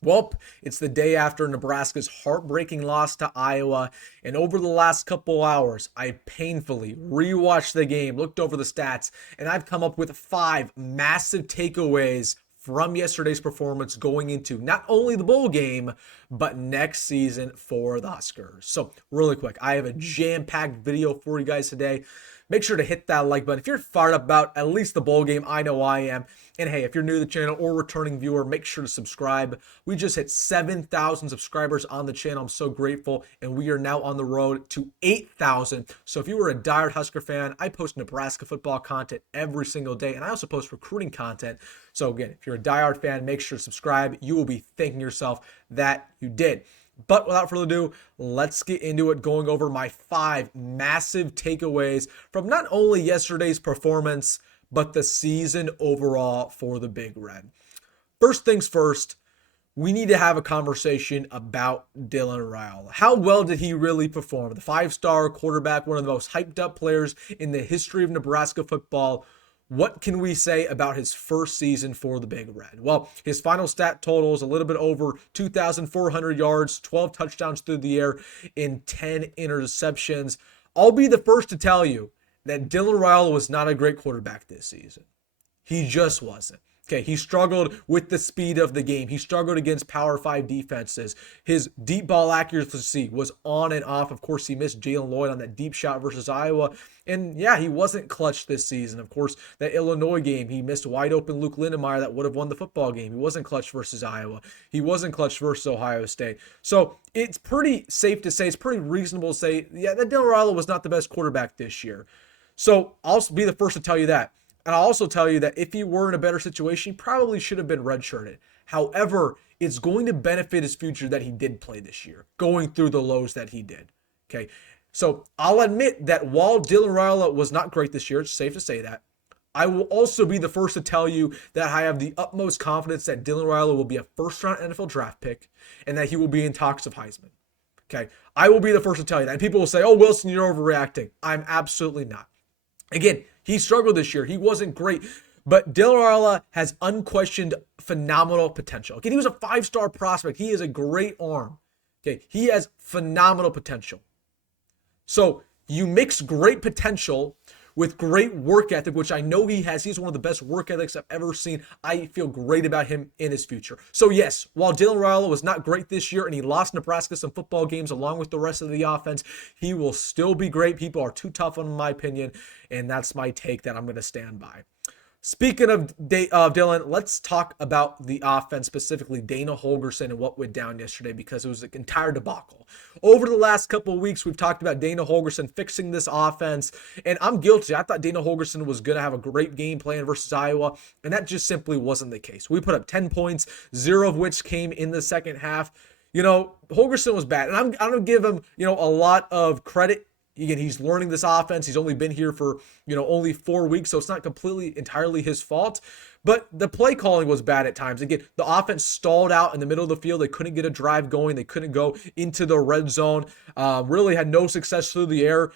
Well, it's the day after Nebraska's heartbreaking loss to Iowa, and over the last couple hours, I painfully rewatched the game, looked over the stats, and I've come up with 5 massive takeaways from yesterday's performance going into not only the bowl game, but next season for the Huskers. So, really quick, I have a jam-packed video for you guys today. Make sure to hit that like button. If you're fired up about at least the bowl game, I know I am. And hey, if you're new to the channel or returning viewer, make sure to subscribe. We just hit 7,000 subscribers on the channel. I'm so grateful. And we are now on the road to 8,000. So if you were a diehard Husker fan, I post Nebraska football content every single day. And I also post recruiting content. So again, if you're a diehard fan, make sure to subscribe. You will be thanking yourself that you did. But without further ado, let's get into it, going over my 5 massive takeaways from not only yesterday's performance, but the season overall for the Big Red. First things first, we need to have a conversation about Dylan Raiola. How well did he really perform? The 5-star quarterback, one of the most hyped up players in the history of Nebraska football. What can we say about his first season for the Big Red? Well, his final stat total is a little bit over 2,400 yards, 12 touchdowns through the air, and 10 interceptions. I'll be the first to tell you that Dylan Rhule was not a great quarterback this season. He just wasn't. Okay, he struggled with the speed of the game. He struggled against Power 5 defenses. His deep ball accuracy was on and off. Of course, he missed Jalen Lloyd on that deep shot versus Iowa. And yeah, he wasn't clutch this season. Of course, that Illinois game, he missed wide open Luke Lindemeyer that would have won the football game. He wasn't clutch versus Iowa. He wasn't clutch versus Ohio State. So it's pretty safe to say, it's pretty reasonable to say, yeah, that Dylan Rhule was not the best quarterback this year. So I'll be the first to tell you that. And I'll also tell you that if he were in a better situation, he probably should have been redshirted. However, it's going to benefit his future that he did play this year, going through the lows that he did. Okay, so I'll admit that while Dylan Raiola was not great this year, it's safe to say that, I will also be the first to tell you that I have the utmost confidence that Dylan Raiola will be a first-round NFL draft pick and that he will be in talks of Heisman. Okay, I will be the first to tell you that. And people will say, oh, Wilson, you're overreacting. I'm absolutely not. Again, he struggled this year. He wasn't great. But Dylan Raiola has unquestioned phenomenal potential. Again, he was a 5-star prospect. He is a great arm. Okay, he has phenomenal potential. So you mix great potential with great work ethic, which I know he has. He's one of the best work ethics I've ever seen. I feel great about him in his future. So yes, while Dylan Raiola was not great this year and he lost Nebraska some football games along with the rest of the offense, he will still be great. People are too tough on him, in my opinion, and that's my take that I'm going to stand by. Speaking of Dylan, let's talk about the offense, specifically Dana Holgorsen and what went down yesterday, because it was an entire debacle. Over the last couple of weeks, we've talked about Dana Holgorsen fixing this offense, and I'm guilty. I thought Dana Holgorsen was going to have a great game plan versus Iowa, and that just simply wasn't the case. We put up 10 points, 0 of which came in the second half. You know, Holgorsen was bad, and I'm going to give him, a lot of credit. Again, he's learning this offense. He's only been here for, only 4 weeks, so it's not completely entirely his fault. But the play calling was bad at times. Again, the offense stalled out in the middle of the field. They couldn't get a drive going. They couldn't go into the red zone. Really had no success through the air.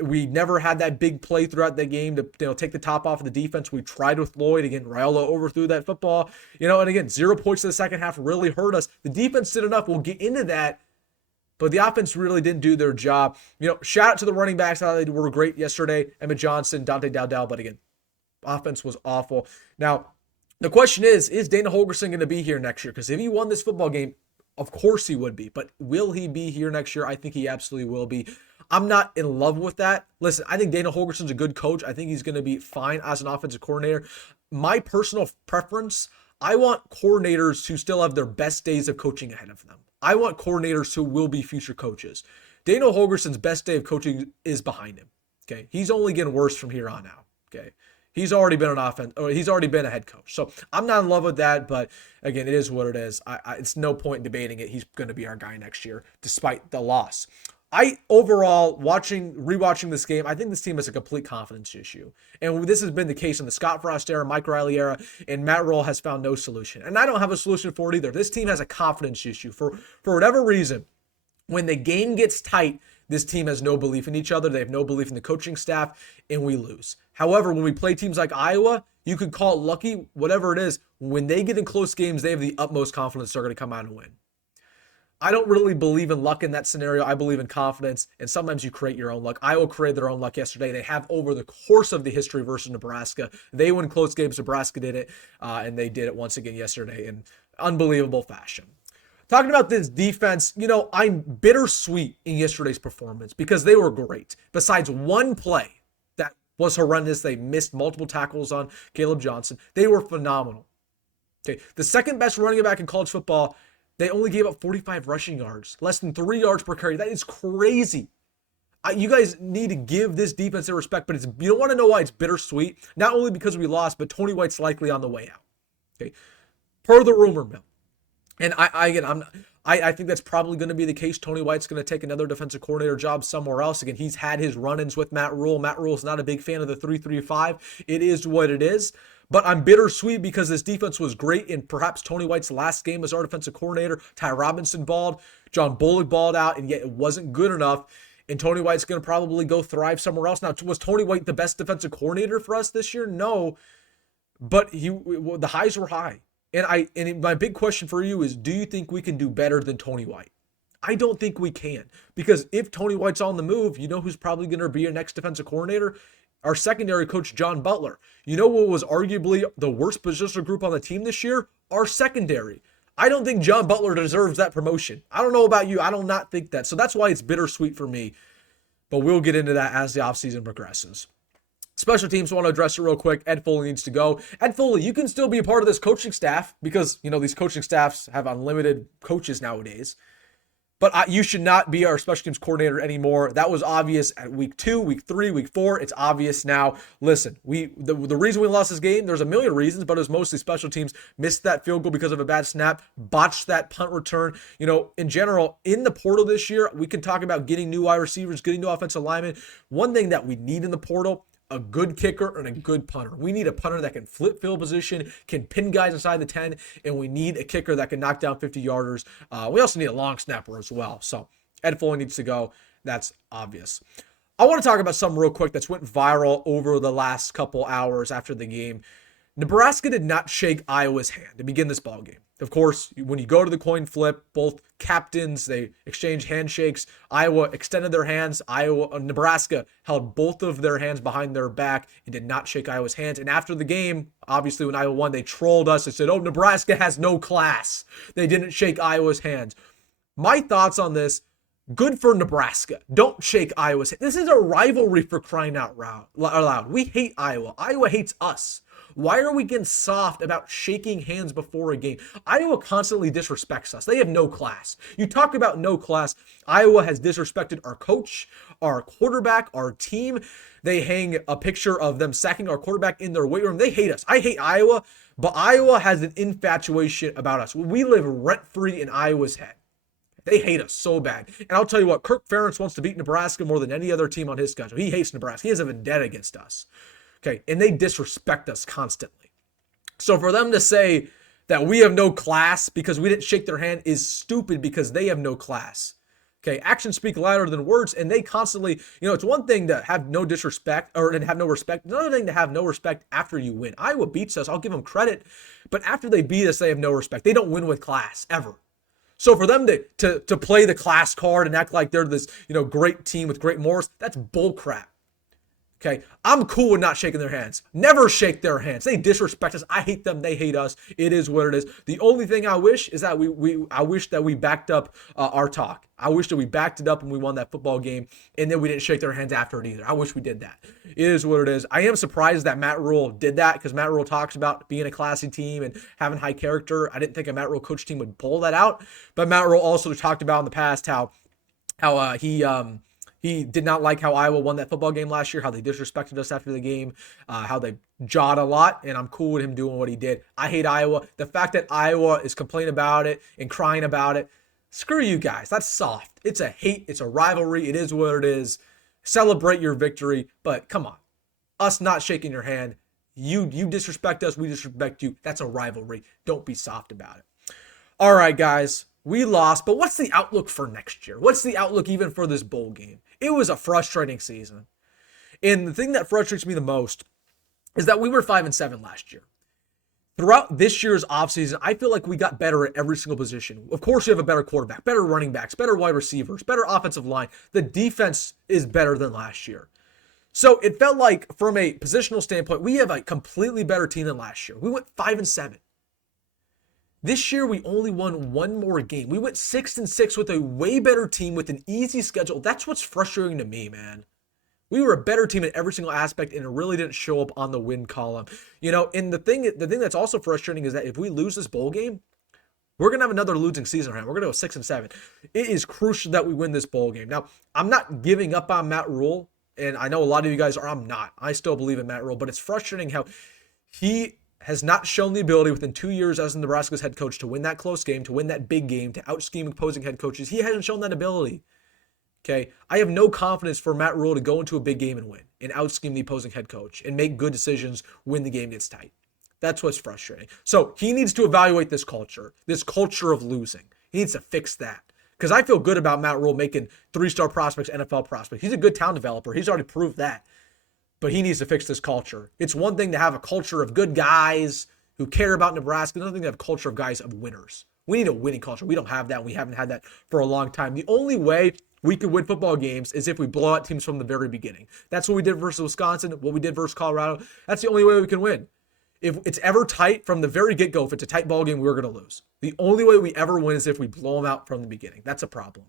We never had that big play throughout the game to take the top off of the defense. We tried with Lloyd. Again, Raiola overthrew that football. And again, 0 points in the second half really hurt us. The defense did enough. We'll get into that. But the offense really didn't do their job. Shout out to the running backs. They were great yesterday. Emmett Johnson, Dante Dowdell. But again, offense was awful. Now, the question is Dana Holgorsen going to be here next year? Because if he won this football game, of course he would be. But will he be here next year? I think he absolutely will be. I'm not in love with that. Listen, I think Dana Holgorsen's a good coach. I think he's going to be fine as an offensive coordinator. My personal preference, I want coordinators who still have their best days of coaching ahead of them. I want coordinators who will be future coaches. Dana Holgorsen's best day of coaching is behind him. Okay, he's only getting worse from here on out. Okay, he's already been an offense, or he's already been a head coach. So I'm not in love with that. But again, it is what it is. It's no point in debating it. He's going to be our guy next year, despite the loss. Overall, rewatching this game, I think this team has a complete confidence issue. And this has been the case in the Scott Frost era, Mike Riley era, and Matt Rhule has found no solution. And I don't have a solution for it either. This team has a confidence issue. For whatever reason, when the game gets tight, this team has no belief in each other. They have no belief in the coaching staff, and we lose. However, when we play teams like Iowa, you could call it lucky, whatever it is. when they get in close games, they have the utmost confidence they're going to come out and win. I don't really believe in luck in that scenario. I believe in confidence, and sometimes you create your own luck. Iowa created their own luck yesterday. They have over the course of the history versus Nebraska. They win close games. Nebraska did it, and they did it once again yesterday in unbelievable fashion. Talking about this defense, I'm bittersweet in yesterday's performance because they were great. Besides one play that was horrendous, they missed multiple tackles on Caleb Johnson. They were phenomenal. Okay, the second best running back in college football, they only gave up 45 rushing yards, less than 3 yards per carry. That is crazy. You guys need to give this defense their respect, but you don't want to know why it's bittersweet. Not only because we lost, but Tony White's likely on the way out. Okay, per the rumor mill. And I think that's probably going to be the case. Tony White's going to take another defensive coordinator job somewhere else. Again, he's had his run-ins with Matt Rhule. Matt Rhule's not a big fan of the 3-3-5. It is what it is. But I'm bittersweet because this defense was great in perhaps Tony White's last game as our defensive coordinator. Ty Robinson balled. John Bullock balled out, and yet it wasn't good enough. And Tony White's going to probably go thrive somewhere else. Now, was Tony White the best defensive coordinator for us this year? No. But the highs were high. And my big question for you is, do you think we can do better than Tony White? I don't think we can. Because if Tony White's on the move, you know who's probably going to be our next defensive coordinator? Our secondary coach, John Butler. You know what was arguably the worst positional group on the team this year? Our secondary. I don't think John Butler deserves that promotion. I don't know about you. I do not think that. So that's why it's bittersweet for me. But we'll get into that as the offseason progresses. Special teams, want to address it real quick. Ed Foley needs to go. Ed Foley, you can still be a part of this coaching staff because, these coaching staffs have unlimited coaches nowadays. But you should not be our special teams coordinator anymore. That was obvious at week 2, week 3, week 4. It's obvious now. Listen, the reason we lost this game, there's a million reasons, but it was mostly special teams. Missed that field goal because of a bad snap, botched that punt return. In general, in the portal this year, we can talk about getting new wide receivers, getting new offensive linemen. One thing that we need in the portal, a good kicker and a good punter. We need a punter that can flip field position, can pin guys inside the 10, and we need a kicker that can knock down 50-yarders. We also need a long snapper as well. So Ed Foley needs to go. That's obvious. I want to talk about something real quick that's went viral over the last couple hours after the game. Nebraska did not shake Iowa's hand to begin this ball game. Of course, when you go to the coin flip, both captains, they exchange handshakes. Iowa extended their hands. Nebraska held both of their hands behind their back and did not shake Iowa's hands. And after the game, obviously when Iowa won, they trolled us and said, "Oh, Nebraska has no class. They didn't shake Iowa's hands." My thoughts on this, good for Nebraska. Don't shake Iowa's hand. This is a rivalry, for crying out loud. We hate Iowa. Iowa hates us. Why are we getting soft about shaking hands before a game? Iowa constantly disrespects us. They have no class. You talk about no class. Iowa has disrespected our coach, our quarterback, our team. They hang a picture of them sacking our quarterback in their weight room. They hate us. I hate Iowa, but Iowa has an infatuation about us. We live rent-free in Iowa's head. They hate us so bad. And I'll tell you what, Kirk Ferentz wants to beat Nebraska more than any other team on his schedule. He hates Nebraska. He has a vendetta against us. Okay, and they disrespect us constantly. So for them to say that we have no class because we didn't shake their hand is stupid because they have no class. Okay, actions speak louder than words, and they constantly, it's one thing to have no disrespect or to have no respect. Another thing to have no respect after you win. Iowa beats us. I'll give them credit. But after they beat us, they have no respect. They don't win with class, ever. So for them to play the class card and act like they're this, great team with great morals, that's bullcrap. Okay, I'm cool with not shaking their hands. Never shake their hands. They disrespect us. I hate them. They hate us. It is what it is. The only thing I wish is that I wish that we backed up our talk. I wish that we backed it up and we won that football game, and then we didn't shake their hands after it either. I wish we did that. It is what it is. I am surprised that Matt Rhule did that because Matt Rhule talks about being a classy team and having high character. I didn't think a Matt Rhule coach team would pull that out, but Matt Rhule also talked about in the past how he did not like how Iowa won that football game last year, how they disrespected us after the game, how they jawed a lot, and I'm cool with him doing what he did. I hate Iowa. The fact that Iowa is complaining about it and crying about it, screw you guys. That's soft. It's a hate. It's a rivalry. It is what it is. Celebrate your victory, but come on. Us not shaking your hand, you disrespect us, we disrespect you. That's a rivalry. Don't be soft about it. All right, guys. We lost, but what's the outlook for next year? What's the outlook even for this bowl game? It was a frustrating season. And the thing that frustrates me the most is that we were 5-7 last year. throughout this year's offseason, I feel like we got better at every single position. Of course, we have a better quarterback, better running backs, better wide receivers, better offensive line. The defense is better than last year. So it felt like from a positional standpoint, we have a completely better team than last year. We went 5-7. This year, we only won one more game. We went 6-6 with a way better team with an easy schedule. That's what's frustrating to me, man. We were a better team in every single aspect, and it really didn't show up on the win column. And the thing that's also frustrating is that if we lose this bowl game, we're going to have another losing season around. We're going to go 6-7. It is crucial that we win this bowl game. Now, I'm not giving up on Matt Rhule, and I know a lot of you guys are. I'm not. I still believe in Matt Rhule, but it's frustrating how he has not shown the ability within 2 years as Nebraska's head coach to win that close game, to win that big game, to out-scheme opposing head coaches. He hasn't shown that ability. Okay, I have no confidence for Matt Rhule to go into a big game and win and out-scheme the opposing head coach and make good decisions when the game gets tight. That's what's frustrating. So he needs to evaluate this culture of losing. He needs to fix that. Because I feel good about Matt Rhule making 3-star prospects, NFL prospects. He's a good talent developer. He's already proved that. But he needs to fix this culture. It's one thing to have a culture of good guys who care about Nebraska. Another thing to have a culture of guys of winners. We need a winning culture. We don't have that. We haven't had that for a long time. The only way we could win football games is if we blow out teams from the very beginning. That's what we did versus Wisconsin, what we did versus Colorado. That's the only way we can win. If it's ever tight from the very get-go, if it's a tight ball game, we're going to lose. The only way we ever win is if we blow them out from the beginning. That's a problem.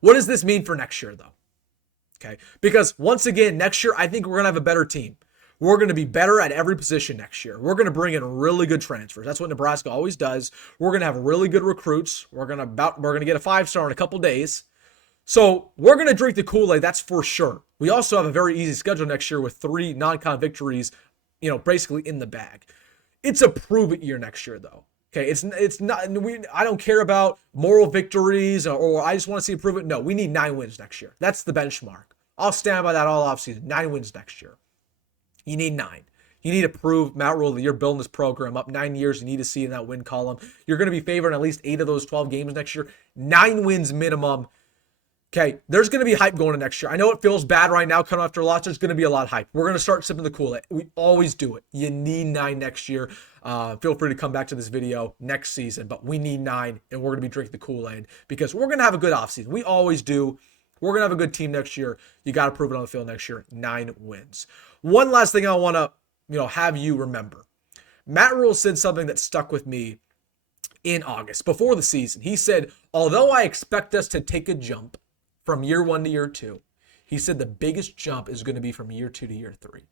What does this mean for next year, though? Okay, because once again, next year, I think we're going to have a better team. We're going to be better at every position next year. We're going to bring in really good transfers. That's what Nebraska always does. We're going to have really good recruits. We're going to get a 5-star in a couple days. So we're going to drink the Kool-Aid, that's for sure. We also have a very easy schedule next year with 3 non-con victories, basically in the bag. It's a prove-it year next year, though. Okay, it's not. I don't care about moral victories or I just want to see improvement. No, we need 9 wins next year. That's the benchmark. I'll stand by that all offseason. 9 wins next year. You need 9. You need to prove, Matt Rhule, that you're building this program up 9 years. You need to see in that win column. You're going to be favored in at least 8 of those 12 games next year. 9 wins minimum. Okay, there's going to be hype going into next year. I know it feels bad right now coming after a loss. There's going to be a lot of hype. We're going to start sipping the Kool-Aid. We always do it. You need 9 next year. Feel free to come back to this video next season, but we need 9, and we're going to be drinking the Kool-Aid because we're going to have a good offseason. We always do. We're going to have a good team next year. You got to prove it on the field next year. 9 wins. One last thing I want to have you remember. Matt Rhule said something that stuck with me in August before the season. He said, although I expect us to take a jump from year 1 to year 2, he said the biggest jump is going to be from year 2 to year 3.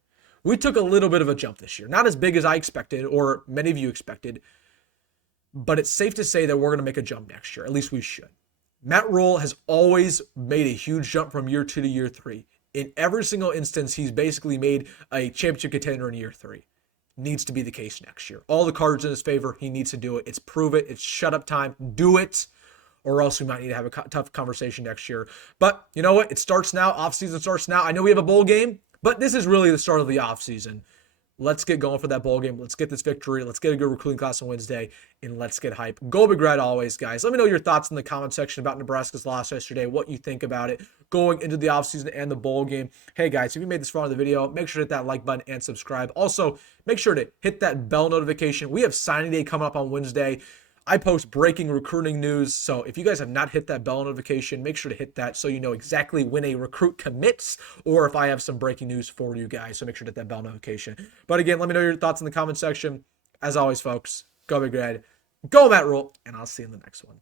We took a little bit of a jump this year. Not as big as I expected or many of you expected, but it's safe to say that we're going to make a jump next year. At least we should. Matt Rhule has always made a huge jump from year 2 to year 3. In every single instance, he's basically made a championship contender in year 3. Needs to be the case next year. All the cards in his favor. He needs to do it. It's prove it. It's shut up time. Do it. Or else we might need to have a tough conversation next year. But you know what? It starts now. Offseason starts now. I know we have a bowl game, but this is really the start of the offseason. Let's get going for that bowl game. Let's get this victory. Let's get a good recruiting class on Wednesday, and let's get hype. Go Big Red always, guys. Let me know your thoughts in the comment section about Nebraska's loss yesterday, what you think about it going into the offseason and the bowl game. Hey, guys, if you made this far in the video, make sure to hit that like button and subscribe. Also, make sure to hit that bell notification. We have signing day coming up on Wednesday. I post breaking recruiting news, so if you guys have not hit that bell notification, make sure to hit that so you know exactly when a recruit commits or if I have some breaking news for you guys, so make sure to hit that bell notification. But again, let me know your thoughts in the comment section. As always, folks, go Big Red, go Matt Rhule, and I'll see you in the next one.